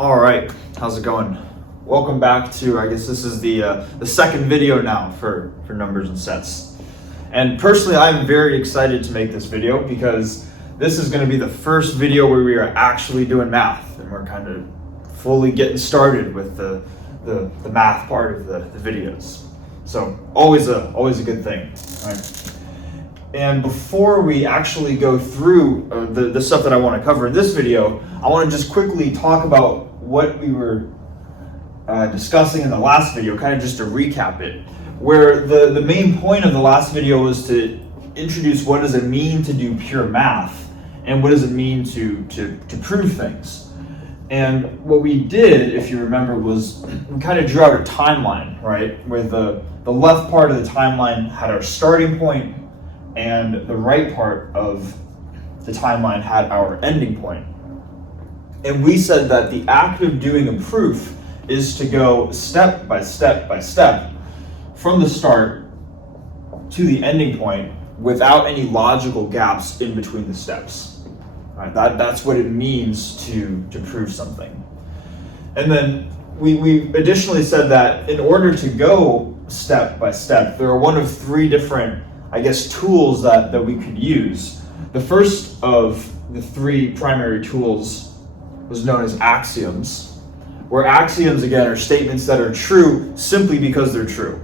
All right, how's it going? Welcome back to, I guess this is the second video now for numbers and sets. And personally, I'm very excited to make this video because this is going to be the first video where we are actually doing math, and we're kind of fully getting started with the math part of the videos. So always a good thing, right? And before we actually go through the stuff that I want to cover in this video, I want to just quickly talk about what we were discussing in the last video, kind of just to recap it, where the main point of the last video was to introduce what does it mean to do pure math and what does it mean to prove things. And what we did, if you remember, was we kind of drew out a timeline, right? Where the left part of the timeline had our starting point and the right part of the timeline had our ending point. And we said that the act of doing a proof is to go step by step by step from the start to the ending point without any logical gaps in between the steps. Right? That's what it means to prove something. And then we additionally said that in order to go step by step, there are one of three different, I guess, tools that we could use. The first of the three primary tools was known as axioms, where axioms, again, are statements that are true simply because they're true.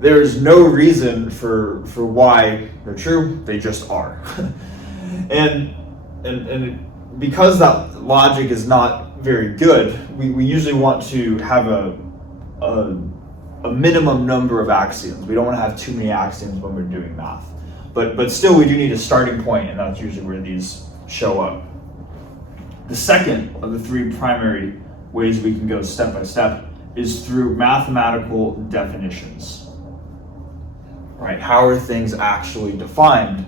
There's no reason for why they're true, they just are. and because that logic is not very good, we usually want to have a minimum number of axioms. We don't want to have too many axioms when we're doing math. But still, we do need a starting point, and that's usually where these show up. The second of the three primary ways we can go step by step is through mathematical definitions. Right? How are things actually defined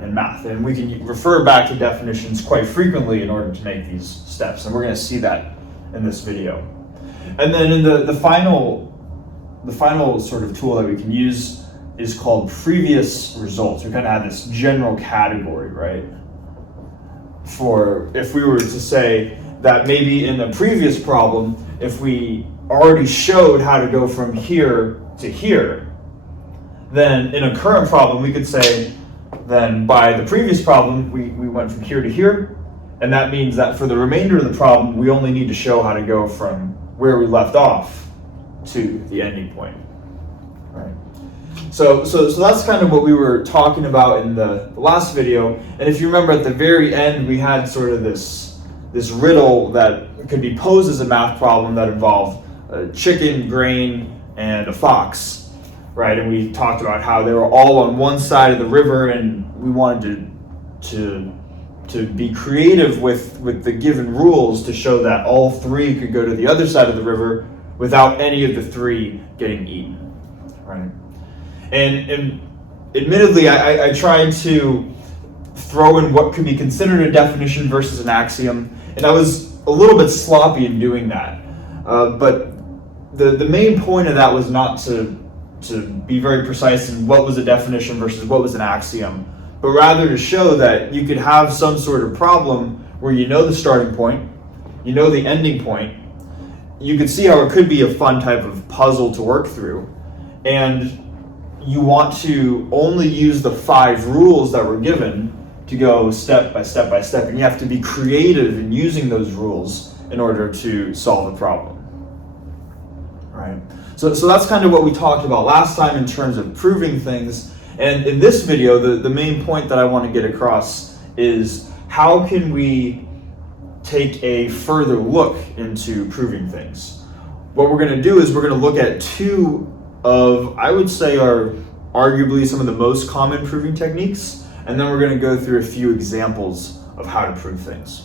in math? And we can refer back to definitions quite frequently in order to make these steps, and we're going to see that in this video. And then in the final sort of tool that we can use is called previous results. We kind of have this general category, right? For if we were to say that maybe in the previous problem, if we already showed how to go from here to here, then in a current problem, we could say, then by the previous problem, we went from here to here, and that means that for the remainder of the problem, we only need to show how to go from where we left off to the ending point, right? So that's kind of what we were talking about in the last video. And if you remember, at the very end, we had sort of this riddle that could be posed as a math problem that involved a chicken, grain, and a fox, right? And we talked about how they were all on one side of the river, and we wanted to be creative with the given rules to show that all three could go to the other side of the river without any of the three getting eaten, right? And admittedly, I tried to throw in what could be considered a definition versus an axiom, and I was a little bit sloppy in doing that. But the main point of that was not to be very precise in what was a definition versus what was an axiom, but rather to show that you could have some sort of problem where you know the starting point, you know the ending point. You could see how it could be a fun type of puzzle to work through, and you want to only use the 5 rules that were given to go step by step by step, and you have to be creative in using those rules in order to solve the problem, right? So that's kind of what we talked about last time in terms of proving things. And in this video, the main point that I want to get across is how can we take a further look into proving things. What we're going to do is we're going to look at two of, I would say, are arguably some of the most common proving techniques, and then we're going to go through a few examples of how to prove things.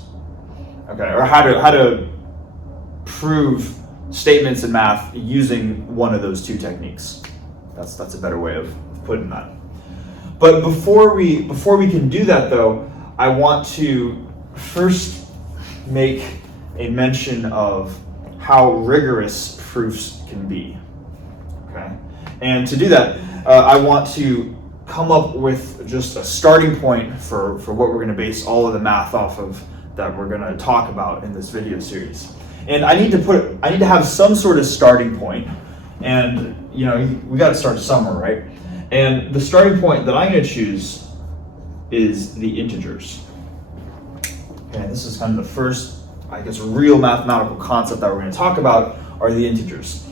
Okay, or how to prove statements in math using one of those two techniques. That's a better way of putting that. But before we can do that, though, I want to first make a mention of how rigorous proofs can be. Okay, and to do that, I want to come up with just a starting point for what we're going to base all of the math off of that we're going to talk about in this video series. And I need to have some sort of starting point, and we got to start somewhere, right? And the starting point that I'm going to choose is the integers. Okay, this is kind of the first, I guess, real mathematical concept that we're going to talk about are the integers.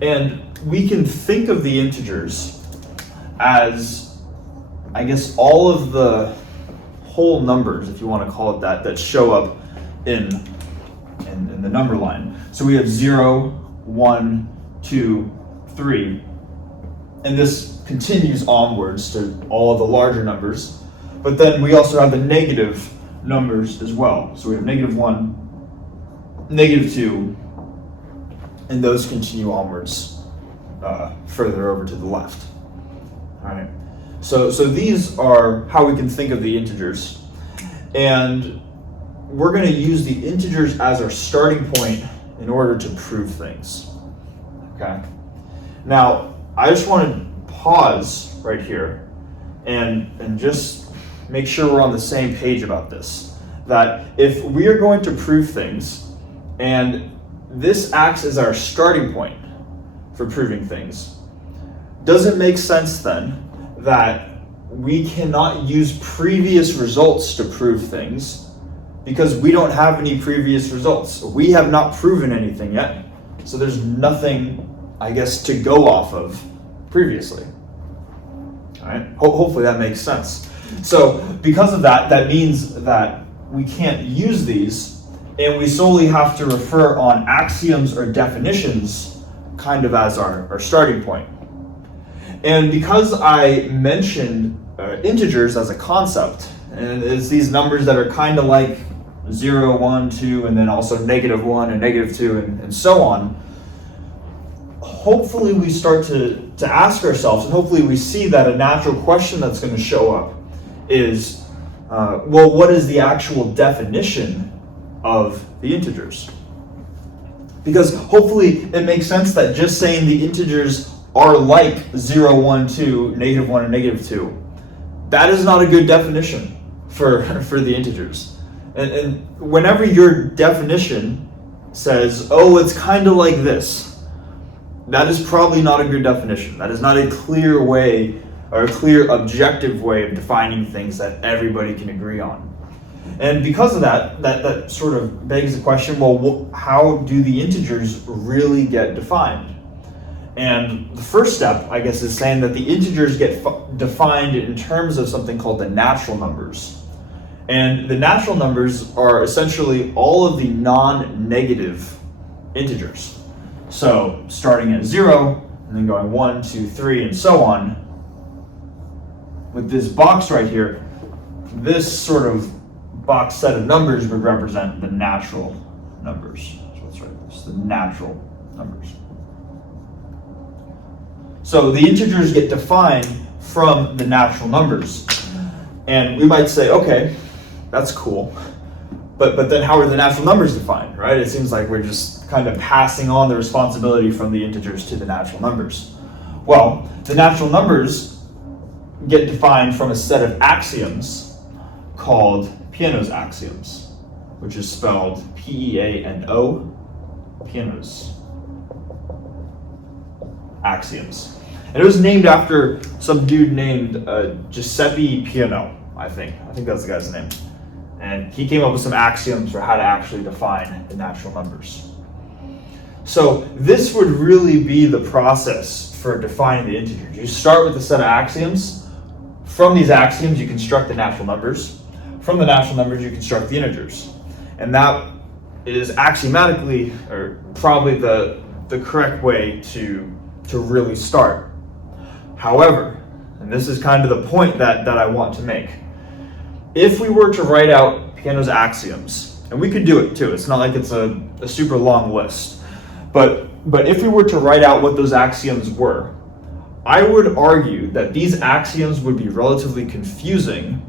And we can think of the integers as, I guess, all of the whole numbers, if you want to call it that show up in the number line. So we have 0, 1, 2, 3, and this continues onwards to all of the larger numbers. But then we also have the negative numbers as well. So we have -1, -2, and those continue onwards further over to the left. All right. So these are how we can think of the integers. And we're going to use the integers as our starting point in order to prove things. Okay. Now, I just want to pause right here and just make sure we're on the same page about this. That if we are going to prove things, and this acts as our starting point for proving things, does it make sense then that we cannot use previous results to prove things? Because we don't have any previous results. We have not proven anything yet. So there's nothing, I guess, to go off of previously. All right. Hopefully that makes sense. So because of that, that means that we can't use these, and we solely have to refer on axioms or definitions kind of as our starting point. And because I mentioned integers as a concept, and it's these numbers that are kind of like 0, 1, 2, and then also -1 and -2 and so on, hopefully we start to ask ourselves, and hopefully we see that a natural question that's going to show up is, well, what is the actual definition of the integers? Because hopefully it makes sense that just saying the integers are like 0, 1, 2, -1, and -2, that is not a good definition for the integers. And whenever your definition says, oh, it's kind of like this, that is probably not a good definition. That is not a clear way or a clear objective way of defining things that everybody can agree on. And because of that sort of begs the question, well, how do the integers really get defined? And the first step, I guess, is saying that the integers get defined in terms of something called the natural numbers. And the natural numbers are essentially all of the non-negative integers. So starting at 0, and then going 1, 2, 3, and so on. With this box right here, this sort of box set of numbers would represent the natural numbers. So let's write this, the natural numbers. So the integers get defined from the natural numbers. And we might say, okay, that's cool. But then how are the natural numbers defined, right? It seems like we're just kind of passing on the responsibility from the integers to the natural numbers. Well, the natural numbers get defined from a set of axioms called Peano's axioms, which is spelled P-E-A-N-O, Peano's axioms. And it was named after some dude named Giuseppe Peano, I think. I think that's the guy's name. And he came up with some axioms for how to actually define the natural numbers. So this would really be the process for defining the integers. You start with a set of axioms. From these axioms, you construct the natural numbers. From the natural numbers, you construct the integers. And that is axiomatically, or probably the correct way to really start. However, and this is kind of the point that I want to make, if we were to write out Peano's axioms, and we could do it too, it's not like it's a super long list, but if we were to write out what those axioms were, I would argue that these axioms would be relatively confusing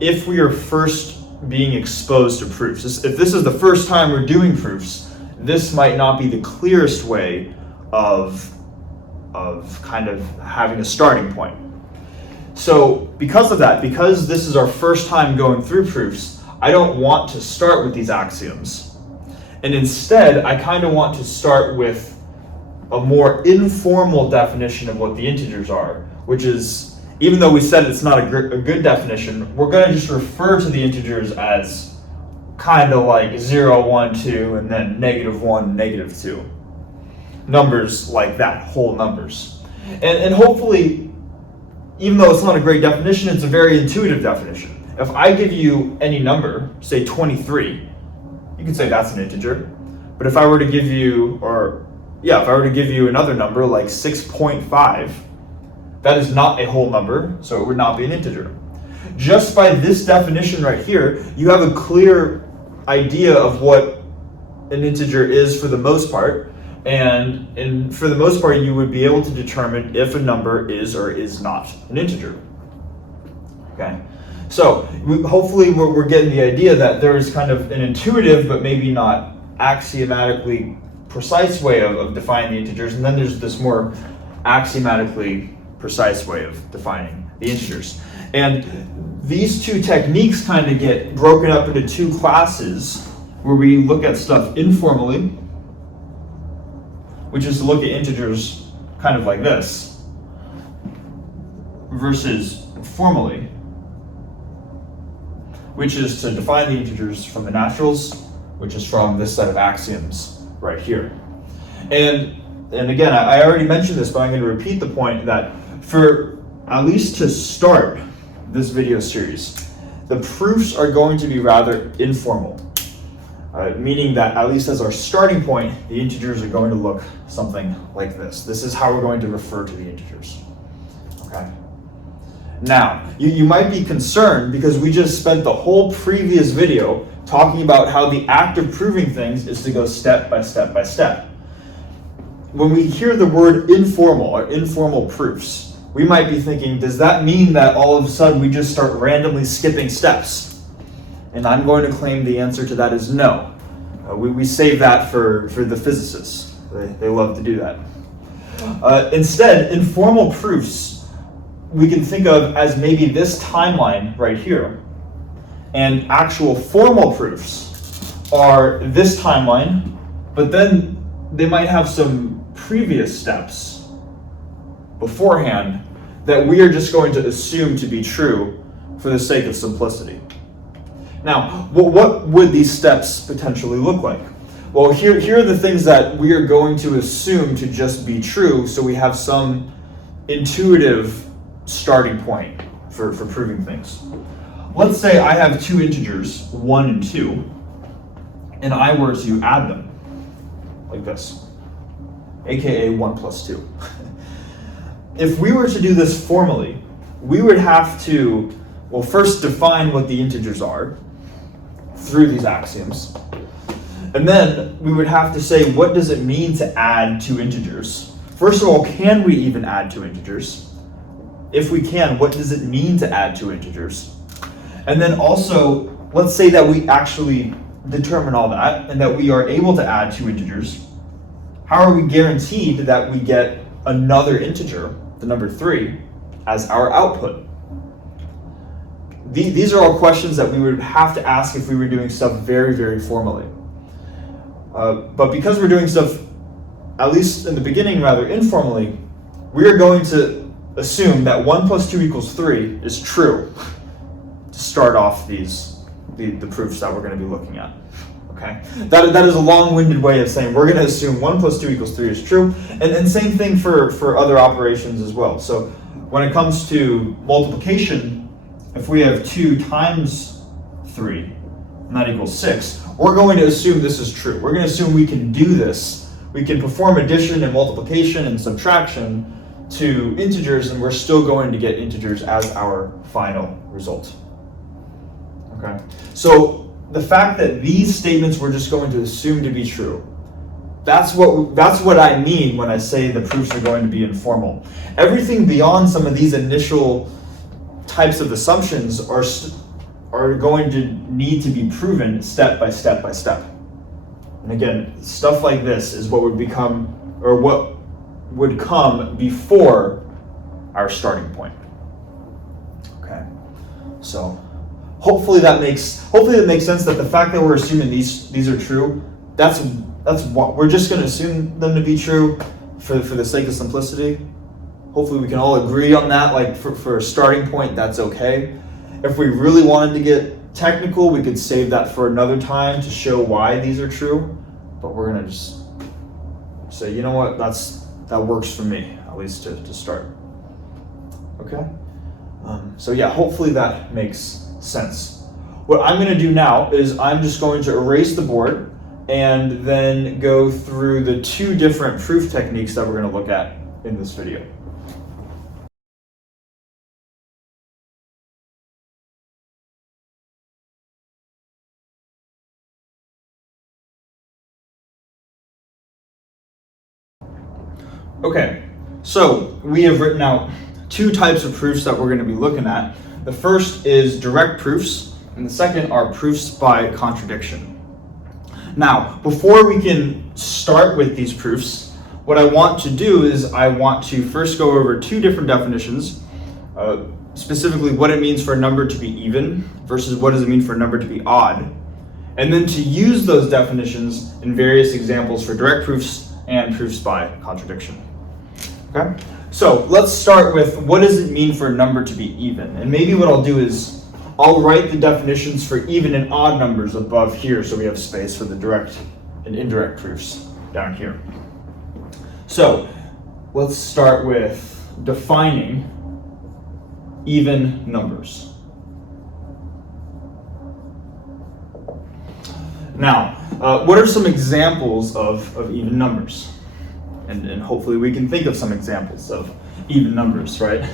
if we are first being exposed to proofs. If this is the first time we're doing proofs, this might not be the clearest way of kind of having a starting point. So because of that, because this is our first time going through proofs, I don't want to start with these axioms. And instead, I kind of want to start with a more informal definition of what the integers are, which is, even though we said it's not a good definition, we're going to just refer to the integers as kind of like 0, 1, 2, and then -1, -2. Numbers like that, whole numbers. And hopefully, even though it's not a great definition, it's a very intuitive definition. If I give you any number, say 23, you can say that's an integer. But if I were to give you, if I were to give you another number like 6.5, that is not a whole number, so it would not be an integer. Just by this definition right here, you have a clear idea of what an integer is for the most part, and for the most part, you would be able to determine if a number is or is not an integer. Okay, so hopefully we're getting the idea that there is kind of an intuitive, but maybe not axiomatically precise way of defining the integers, and then there's this more axiomatically precise way of defining the integers. And these two techniques kind of get broken up into two classes where we look at stuff informally, which is to look at integers kind of like this, versus formally, which is to define the integers from the naturals, which is from this set of axioms right here. And again, I already mentioned this, but I'm going to repeat the point that for at least to start this video series, the proofs are going to be rather informal, meaning that at least as our starting point, the integers are going to look something like this. This is how we're going to refer to the integers. Okay. Now, you might be concerned because we just spent the whole previous video talking about how the act of proving things is to go step by step by step. When we hear the word informal or informal proofs, we might be thinking, does that mean that all of a sudden we just start randomly skipping steps? And I'm going to claim the answer to that is no. We save that for the physicists. They love to do that. Instead, informal proofs we can think of as maybe this timeline right here. And actual formal proofs are this timeline, but then they might have some previous steps beforehand that we are just going to assume to be true for the sake of simplicity. Now, what would these steps potentially look like? Well, here are the things that we are going to assume to just be true, so we have some intuitive starting point for proving things. Let's say I have two integers, 1 and 2, and I were to add them, like this, aka 1 plus 2. If we were to do this formally, we would have to, well, first define what the integers are through these axioms, and then we would have to say, what does it mean to add two integers? First of all, can we even add two integers? If we can, what does it mean to add two integers? And then also, let's say that we actually determine all that and that we are able to add two integers. How are we guaranteed that we get another integer, the number 3, as our output? These are all questions that we would have to ask if we were doing stuff very, very formally. But because we're doing stuff, at least in the beginning, rather informally, we are going to assume that 1 plus 2 equals 3 is true to start off the proofs that we're going to be looking at. Okay, that is a long-winded way of saying we're going to assume 1 plus 2 equals 3 is true, and same thing for other operations as well. So when it comes to multiplication, if we have 2 times 3, and that equals 6, we're going to assume this is true. We're going to assume we can do this. We can perform addition and multiplication and subtraction to integers, and we're still going to get integers as our final result. Okay, so the fact that these statements we're just going to assume to be true, that's what I mean when I say the proofs are going to be informal. Everything beyond some of these initial types of assumptions are going to need to be proven step by step by step. And again, stuff like this is what would become, or what would come before our starting point. Okay, so hopefully that makes sense, that the fact that we're assuming these are true, that's what we're just going to assume them to be true for the sake of simplicity. Hopefully we can all agree on that. Like for a starting point, that's okay. If we really wanted to get technical, we could save that for another time to show why these are true. But we're going to just say, you know what, that works for me, at least to start. Okay? So yeah, hopefully that makes sense. What I'm going to do now is I'm just going to erase the board and then go through the two different proof techniques that we're going to look at in this video. Okay, so we have written out two types of proofs that we're going to be looking at. The first is direct proofs, and the second are proofs by contradiction. Now, before we can start with these proofs, what I want to do is I want to first go over two different definitions, specifically what it means for a number to be even versus what does it mean for a number to be odd, and then to use those definitions in various examples for direct proofs and proofs by contradiction. Okay, so let's start with what does it mean for a number to be even? And maybe what I'll do is I'll write the definitions for even and odd numbers above here so we have space for the direct and indirect proofs down here. So let's start with defining even numbers. Now, what are some examples of even numbers? And hopefully we can think of some examples of even numbers, right?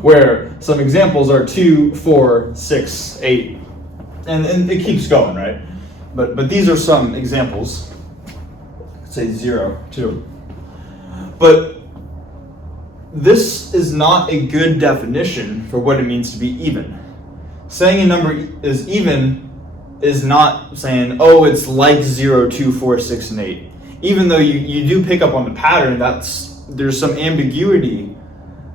Where some examples are 2, 4, 6, 8, and it keeps going, right? But these are some examples. Let's say 0, 2. But this is not a good definition for what it means to be even. Saying a number is even is not saying, oh, it's like 0, 2, 4, 6, and 8. Even though you do pick up on the pattern, there's some ambiguity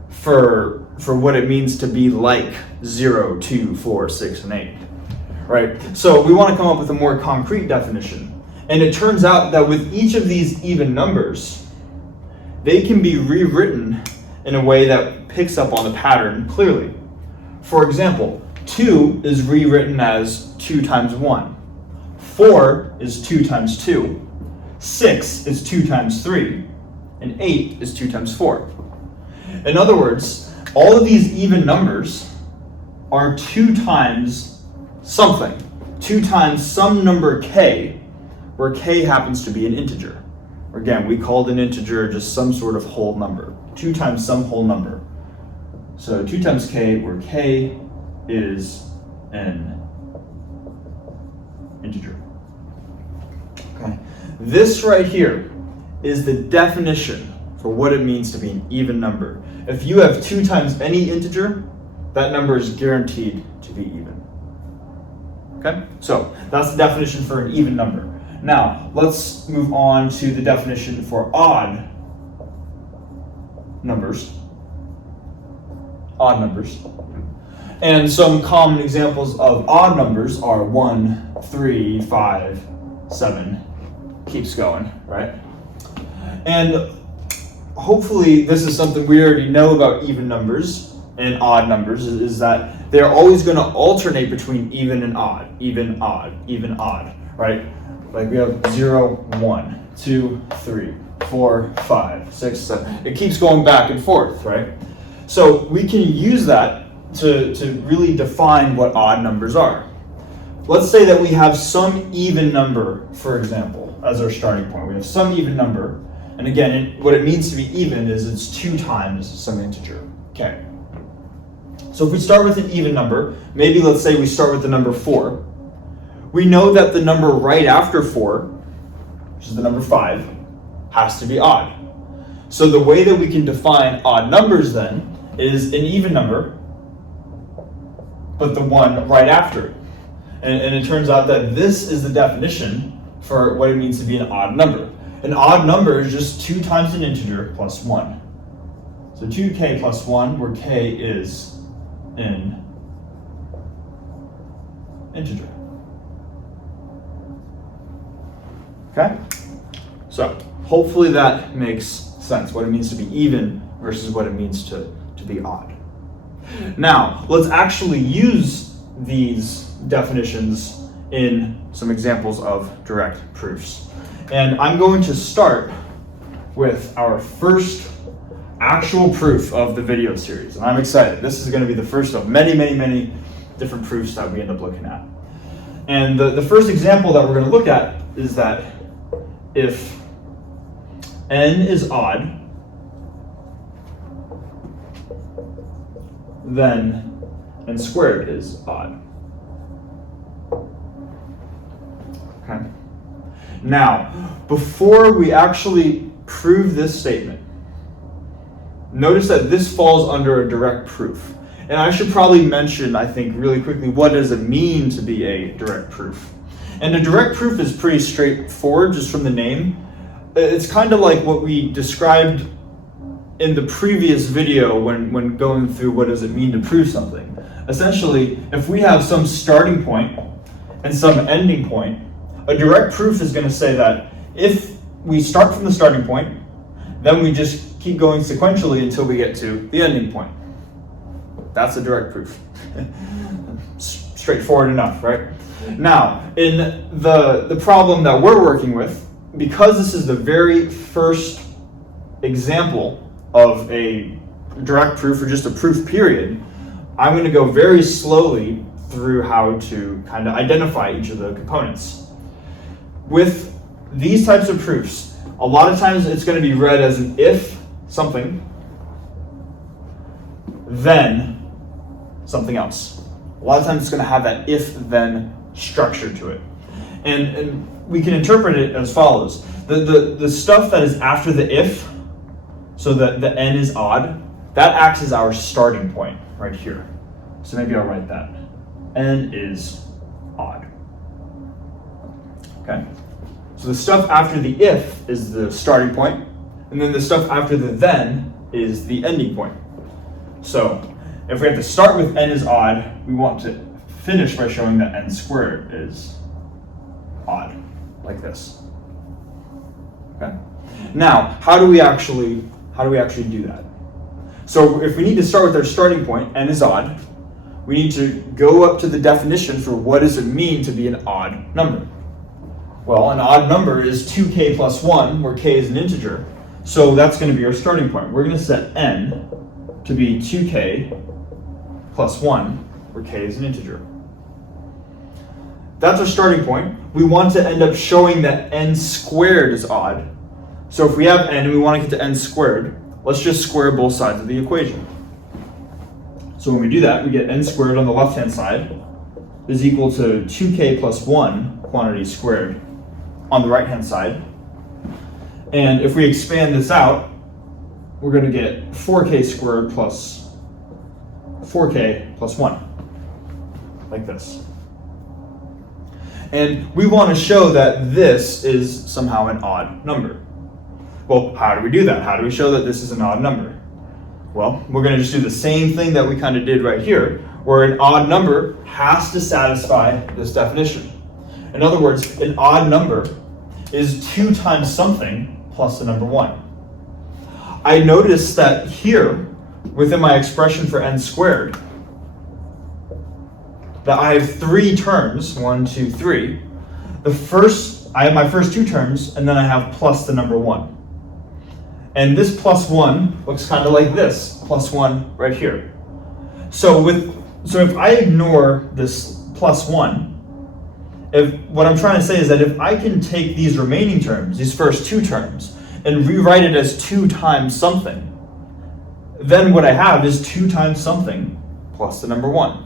for what it means to be like 0, 2, 4, 6, and 8. Right? So we want to come up with a more concrete definition. And it turns out that with each of these even numbers, they can be rewritten in a way that picks up on the pattern clearly. For example, 2 is rewritten as 2 times 1. 4 is 2 times 2. 6 is 2 times 3. And 8 is 2 times 4. In other words, all of these even numbers are 2 times something. 2 times some number k, where k happens to be an integer. Again, we called an integer just some sort of whole number. 2 times some whole number. So 2 times k, where k is an integer. Okay. This right here is the definition for what it means to be an even number. If you have 2 times any integer, that number is guaranteed to be even. Okay? So that's the definition for an even number. Now, let's move on to the definition for odd numbers. Odd numbers. And some common examples of odd numbers are 1, 3, 5, 7. Keeps going, right? And hopefully this is something we already know about even numbers and odd numbers, is that they're always going to alternate between even and odd, even, odd, even, odd, right? Like we have 0, 1, 2, 3, 4, 5, 6, 7. It keeps going back and forth, right? So we can use that to really define what odd numbers are. Let's say that we have some even number, for example, as our starting point. We have some even number, and again, what it means to be even is it's 2 times some integer. Okay. So if we start with an even number, maybe let's say we start with the number 4. We know that the number right after 4, which is the number 5, has to be odd. So the way that we can define odd numbers then is an even number, but the one right after it. And it turns out that this is the definition for what it means to be an odd number. An odd number is just 2 times an integer plus 1. So 2k plus 1, where k is an integer. Okay? So hopefully that makes sense, what it means to be even versus what it means to be odd. Now, let's actually use these definitions in some examples of direct proofs. And I'm going to start with our first actual proof of the video series. And I'm excited. This is going to be the first of many, many, many different proofs that we end up looking at. And the first example that we're going to look at is that if n is odd, then n squared is odd. Okay. Now, before we actually prove this statement, notice that this falls under a direct proof. And I should probably mention, I think, really quickly, what does it mean to be a direct proof? And a direct proof is pretty straightforward just from the name. It's kind of like what we described in the previous video when going through what does it mean to prove something. Essentially, if we have some starting point and some ending point, a direct proof is going to say that if we start from the starting point, then we just keep going sequentially until we get to the ending point. That's a direct proof. Straightforward enough, right? Now, in the problem that we're working with, because this is the very first example of a direct proof or just a proof period, I'm going to go very slowly through how to kind of identify each of the components. With these types of proofs, a lot of times it's going to be read as an if something, then something else. A lot of times it's going to have that if-then structure to it. And we can interpret it as follows. The stuff that is after the if, so that the n is odd, that acts as our starting point right here. So maybe I'll write that. N is odd. Okay? So the stuff after the if is the starting point, and then the stuff after the then is the ending point. So if we have to start with n is odd, we want to finish by showing that n squared is odd, like this. Okay. Now, how do we actually do that? So if we need to start with our starting point, n is odd, we need to go up to the definition for what does it mean to be an odd number. Well, an odd number is 2k plus 1, where k is an integer. So that's going to be our starting point. We're going to set n to be 2k plus 1, where k is an integer. That's our starting point. We want to end up showing that n squared is odd. So if we have n and we want to get to n squared, let's just square both sides of the equation. So when we do that, we get n squared on the left-hand side is equal to 2k plus 1 quantity squared on the right-hand side. And if we expand this out, we're going to get 4k squared plus 4k plus 1, like this. And we want to show that this is somehow an odd number. Well, how do we do that? How do we show that this is an odd number? Well, we're going to just do the same thing that we kind of did right here, where an odd number has to satisfy this definition. In other words, an odd number is 2 times something plus the number 1. I noticed that here, within my expression for n squared, that I have 3 terms, 1, 2, 3. I have my first 2 terms, and then I have plus the number 1. And this plus 1 looks kind of like this, plus 1 right here. So if I ignore this plus 1, what I'm trying to say is that if I can take these remaining terms, these first 2 terms, and rewrite it as 2 times something, then what I have is 2 times something plus the number 1.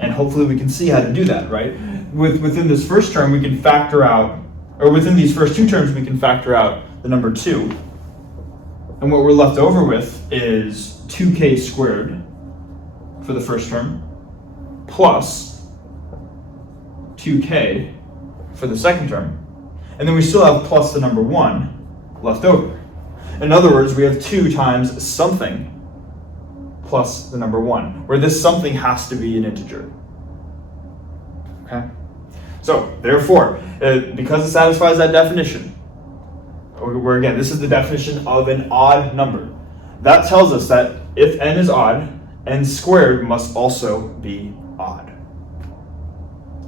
And hopefully we can see how to do that, right? Within this first term, we can factor out, or within these first 2 terms, we can factor out the number 2. And what we're left over with is 2k squared for the first term, plus 2k for the second term. And then we still have plus the number 1 left over. In other words, we have 2 times something plus the number 1, where this something has to be an integer. Okay? So therefore, because it satisfies that definition, where again, this is the definition of an odd number. That tells us that if n is odd, n squared must also be odd.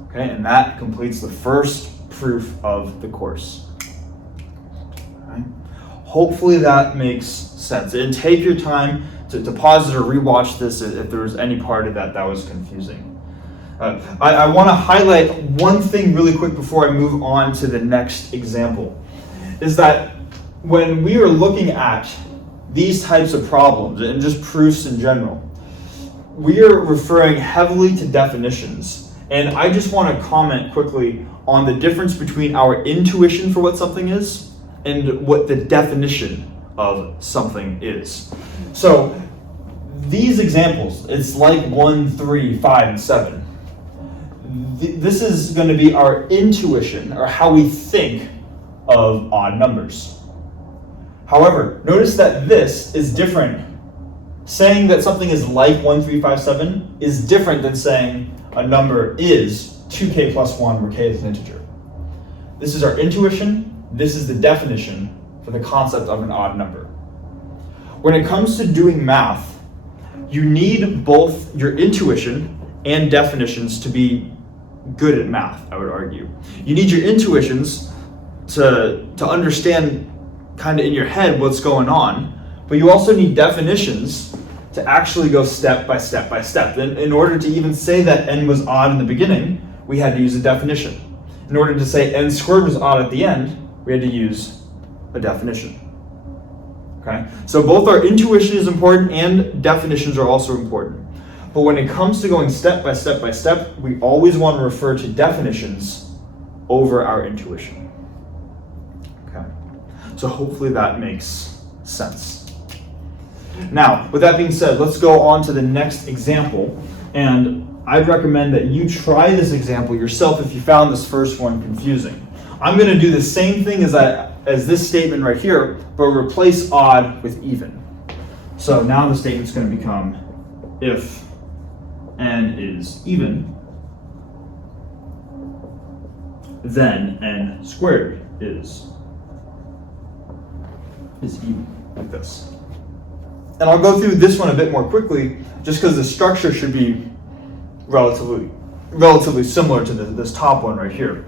Okay, and that completes the first proof of the course. Okay. Hopefully that makes sense. And take your time to pause it or rewatch this if there was any part of that was confusing. I want to highlight one thing really quick before I move on to the next example, is that when we are looking at these types of problems and just proofs in general, we are referring heavily to definitions. And I just want to comment quickly on the difference between our intuition for what something is and what the definition of something is. So these examples, it's like 1, 3, 5, and 7. This is going to be our intuition, or how we think of odd numbers. However, notice that this is different. Saying that something is like 1, 3, 5, 7 is different than saying a number is 2k plus 1, where k is an integer. This is our intuition. This is the definition for the concept of an odd number. When it comes to doing math, you need both your intuition and definitions to be good at math, I would argue. You need your intuitions to understand kind of in your head what's going on, but you also need definitions to actually go step by step by step. In order to even say that n was odd in the beginning, we had to use a definition. In order to say n squared was odd at the end, we had to use a definition. Okay? So both our intuition is important and definitions are also important. But when it comes to going step by step by step, we always want to refer to definitions over our intuition. Okay? So hopefully that makes sense. Now, with that being said, let's go on to the next example. And I'd recommend that you try this example yourself if you found this first one confusing. I'm going to do the same thing as this statement right here, but replace odd with even. So now the statement's going to become, if n is even, then n squared is even, like this. And I'll go through this one a bit more quickly, just because the structure should be relatively similar to this top one right here.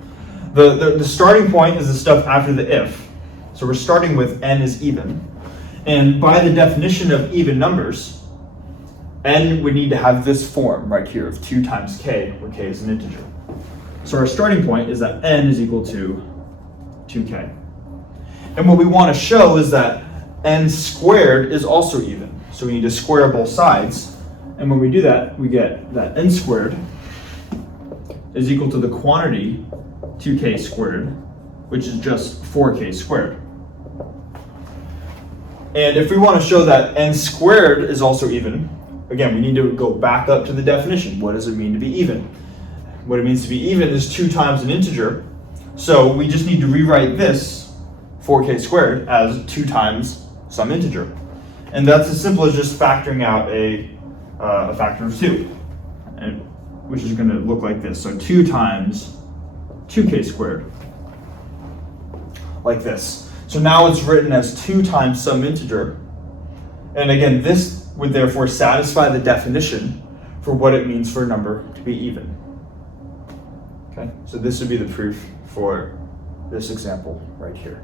The starting point is the stuff after the if. So we're starting with n is even. And by the definition of even numbers, n would need to have this form right here of 2 times k, where k is an integer. So our starting point is that n is equal to 2k. And what we want to show is that n squared is also even. So we need to square both sides. And when we do that, we get that n squared is equal to the quantity 2k squared, which is just 4k squared. And if we want to show that n squared is also even, again, we need to go back up to the definition. What does it mean to be even? What it means to be even is 2 times an integer. So we just need to rewrite this 4k squared as 2 times some integer. And that's as simple as just factoring out a factor of 2, which is going to look like this. So 2 times 2k squared, like this. So now it's written as 2 times some integer. And again, this would therefore satisfy the definition for what it means for a number to be even. Okay, so this would be the proof for this example right here.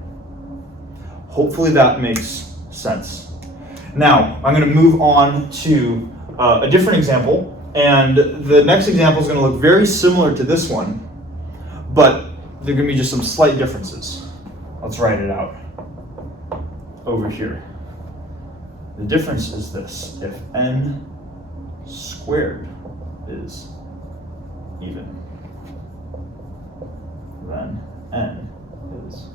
Hopefully that makes sense. Now, I'm going to move on to a different example, and the next example is going to look very similar to this one, but there are going to be just some slight differences. Let's write it out over here. The difference is this: if n squared is even, then n is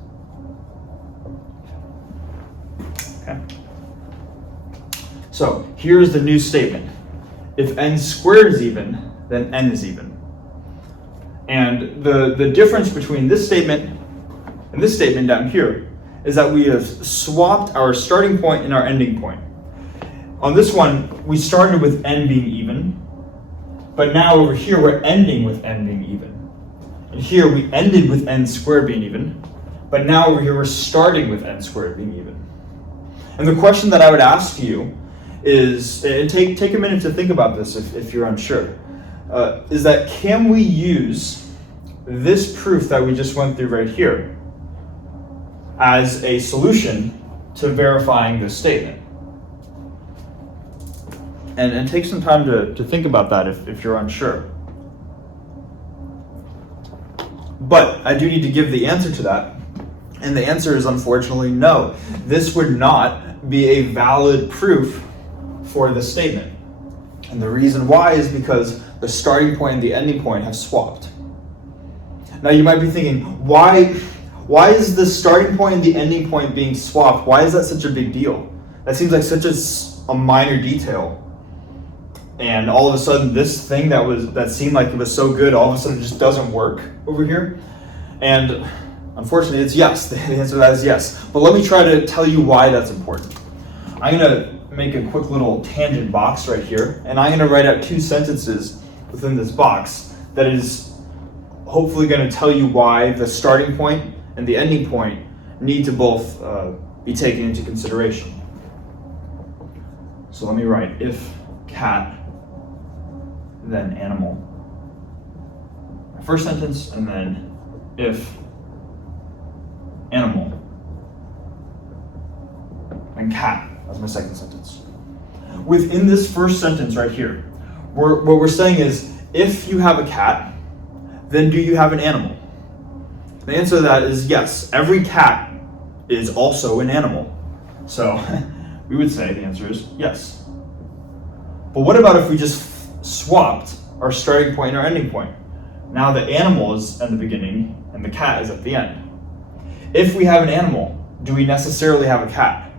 okay. So here's the new statement: if n squared is even, then n is even. And the difference between this statement and this statement down here is that we have swapped our starting point and our ending point. On this one, we started with n being even, but now over here we're ending with n being even. And here we ended with n squared being even, but now over here we're starting with n squared being even. And the question that I would ask you is, and take a minute to think about this if you're unsure, is that can we use this proof that we just went through right here as a solution to verifying this statement? And take some time to think about that if you're unsure. But I do need to give the answer to that. And the answer is unfortunately no. This would not be a valid proof for this statement. And the reason why is because the starting point and the ending point have swapped. Now you might be thinking, why is the starting point and the ending point being swapped? Why is that such a big deal? That seems like such a minor detail. And all of a sudden this thing that seemed like it was so good, all of a sudden just doesn't work over here. And unfortunately it's yes. The answer to that is yes. But let me try to tell you why that's important. I'm going to make a quick little tangent box right here, and I'm going to write out two sentences within this box that is hopefully going to tell you why the starting point and the ending point need to both be taken into consideration. So let me write if cat, then animal. My first sentence, and then if animal, and cat as my second sentence. Within this first sentence right here, what we're saying is, if you have a cat, then do you have an animal? The answer to that is yes. Every cat is also an animal. So we would say the answer is yes. But what about if we just swapped our starting point and our ending point? Now the animal is at the beginning and the cat is at the end. If we have an animal, do we necessarily have a cat?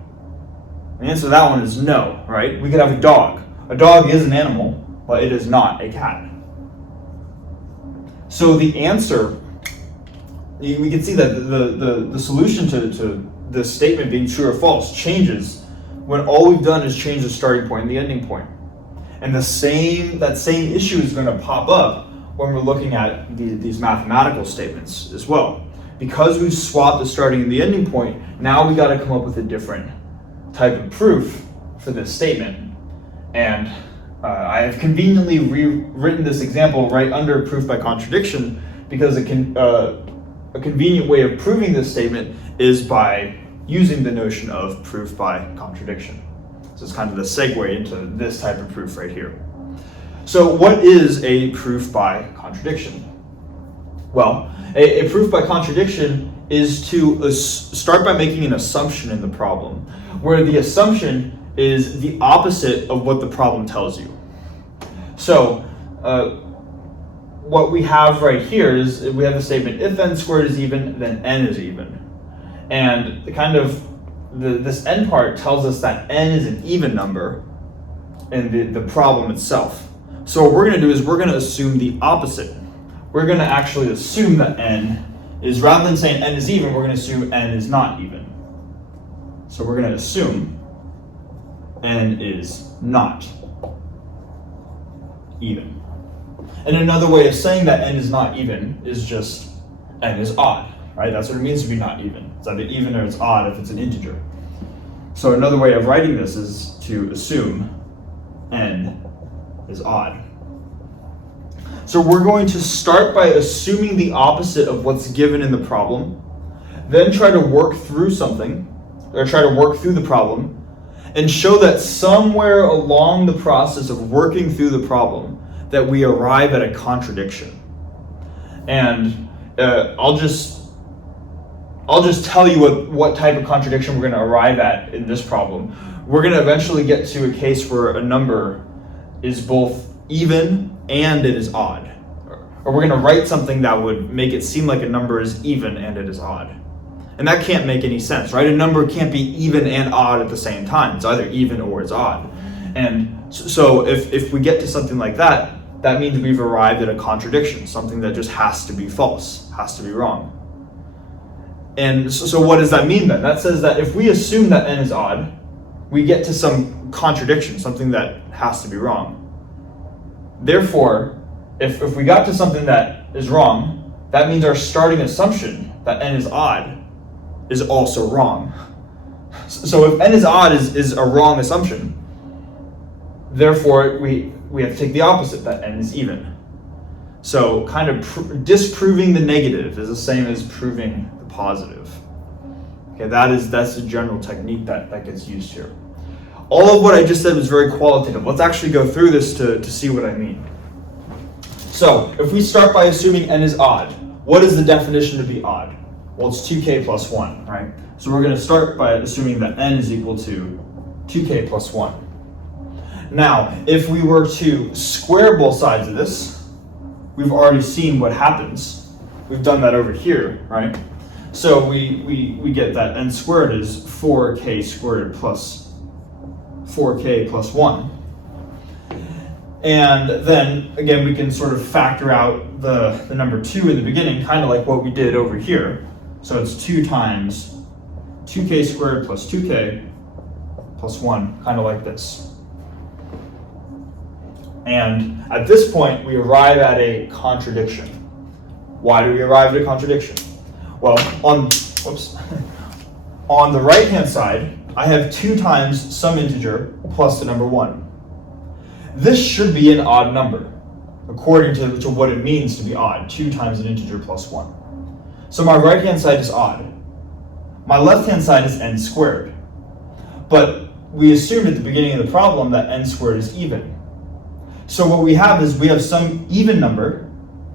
The answer to that one is no, right? We could have a dog. A dog is an animal, but it is not a cat. So the answer, we can see that the solution to this statement being true or false changes when all we've done is change the starting point and the ending point. And that same issue is going to pop up when we're looking at these mathematical statements as well. Because we've swapped the starting and the ending point, now we got to come up with a different type of proof for this statement. And I have conveniently rewritten this example right under proof by contradiction, because a convenient way of proving this statement is by using the notion of proof by contradiction. So it's kind of the segue into this type of proof right here. So what is a proof by contradiction? Well, a proof by contradiction is to start by making an assumption in the problem, where the assumption is the opposite of what the problem tells you. So what we have right here is we have the statement, if n squared is even, then n is even. And this n part tells us that n is an even number in the problem itself. So what we're going to do is we're going to assume the opposite. We're going to actually assume that n is, rather than saying n is even, we're going to assume n is not even. So we're going to assume n is not even. And another way of saying that n is not even is just n is odd, right? That's what it means to be not even. It's either even or it's odd if it's an integer. So another way of writing this is to assume n is odd. So we're going to start by assuming the opposite of what's given in the problem, then try to work through something, or try to work through the problem, and show that somewhere along the process of working through the problem that we arrive at a contradiction. And I'll just tell you what type of contradiction we're going to arrive at in this problem. We're going to eventually get to a case where a number is both even and it is odd. Or we're going to write something that would make it seem like a number is even and it is odd. And that can't make any sense, right? A number can't be even and odd at the same time. It's either even or it's odd. And so if we get to something like that, that means we've arrived at a contradiction, something that just has to be false, has to be wrong. And so what does that mean then? That says that if we assume that n is odd, we get to some contradiction, something that has to be wrong. Therefore, if we got to something that is wrong, that means our starting assumption that n is odd is also wrong. So if n is odd is a wrong assumption, therefore we have to take the opposite, that n is even. So kind of disproving the negative is the same as proving the positive. Okay, that's a general technique that gets used here. All of what I just said was very qualitative. Let's actually go through this to see what I mean. So if we start by assuming n is odd, what is the definition to be odd? Well, it's 2k plus 1, right? So we're going to start by assuming that n is equal to 2k plus 1. Now, if we were to square both sides of this, we've already seen what happens. We've done that over here, right? So we get that n squared is 4k squared plus 4k plus 1. And then, again, we can sort of factor out the number 2 in the beginning, kind of like what we did over here. So it's 2 times 2k squared plus 2k plus 1, kind of like this. And at this point, we arrive at a contradiction. Why do we arrive at a contradiction? Well, on the right-hand side, I have 2 times some integer plus the number 1. This should be an odd number, according to what it means to be odd, 2 times an integer plus 1. So my right-hand side is odd. My left-hand side is n squared. But we assumed at the beginning of the problem that n squared is even. So what we have is we have some even number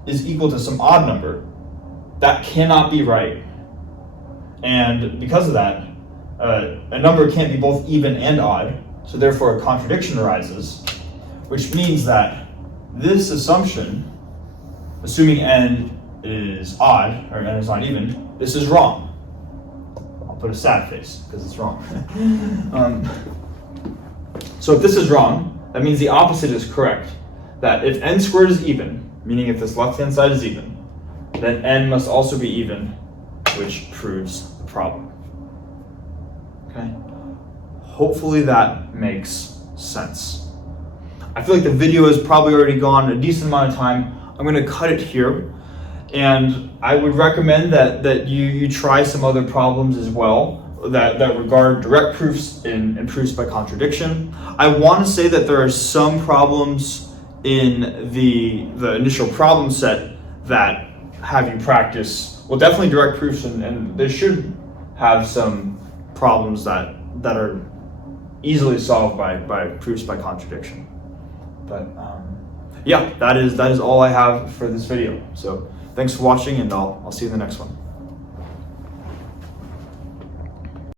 is equal to some odd number. That cannot be right. And because of that, a number can't be both even and odd, so therefore a contradiction arises, which means that this assumption, assuming n is odd, or n is not even, this is wrong. I'll put a sad face, because it's wrong. So if this is wrong, that means the opposite is correct. That if n squared is even, meaning if this left-hand side is even, then n must also be even, which proves the problem. Okay? Hopefully that makes sense. I feel like the video has probably already gone a decent amount of time. I'm going to cut it here, and I would recommend that you try some other problems as well that regard direct proofs and proofs by contradiction. I want to say that there are some problems in the initial problem set that have you practice, well, definitely direct proofs, and they should have some problems that are easily solved by proofs by contradiction. But yeah, that is all I have for this video. So thanks for watching, and I'll see you in the next one.